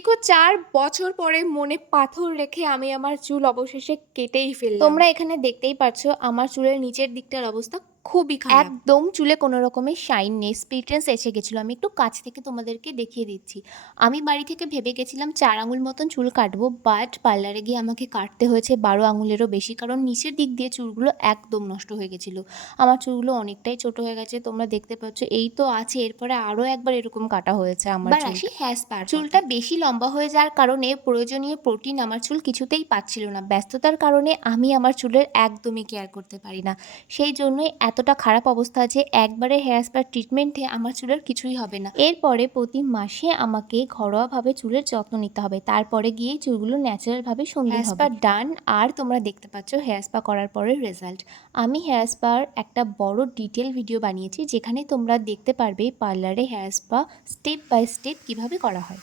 দীর্ঘ ৪ বছর পরে মনে পাথর রেখে আমি আমার চুল অবশেষে কেটেই ফেললাম। তোমরা এখানে দেখতেই পাচ্ছ আমার চুলের নিচের দিকটার অবস্থা খুবই খারাপ। একদম চুলে কোনো রকমের শাইন নেই, স্প্লিটেন্স এসে গেছিলো। আমি একটু কাছ থেকে তোমাদেরকে দেখিয়ে দিচ্ছি। আমি বাড়ি থেকে ভেবে গেছিলাম ৪ আঙুল মতন চুল কাটবো, বাট পার্লারে গিয়ে আমাকে কাটতে হয়েছে ১২ আঙুলেরও বেশি, কারণ নিচের দিক দিয়ে চুলগুলো একদম নষ্ট হয়ে গেছিলো। আমার চুলগুলো অনেকটাই ছোট হয়ে গেছে, তোমরা দেখতে পাচ্ছ। এই তো আছে, এরপরে আরও একবার এরকম কাটা হয়েছে আমার এবার আসি চুলটা। হেয়ার স্পার চুলটা কথায়। বেশি লম্বা হয়ে যাওয়ার কারণে প্রয়োজনীয় প্রোটিন আমার চুল কিছুতেই পাচ্ছিল না। ব্যস্ততার কারণে আমি আমার চুলের একদমই কেয়ার করতে পারি না। সেই জন্যই এতটা খারাপ অবস্থা আছে, একবারে হেয়ার স্পা ট্রিটমেন্টে আমার চুলের কিছুই হবে না। এরপরে প্রতি মাসে আমাকে ঘরোয়াভাবে চুলের যত্ন নিতে হবে, তারপরে গিয়েই চুলগুলো ন্যাচারালভাবে সুন্দর হেয়ার হবে। স্পা ডান। আর তোমরা দেখতে পাচ্ছ হেয়ার স্পা করার পরের রেজাল্ট। আমি হেয়ার স্পার একটা বড় ডিটেল ভিডিও বানিয়েছি, যেখানে তোমরা দেখতে পারবে পার্লারে hair spa step by step কীভাবে করা হয়।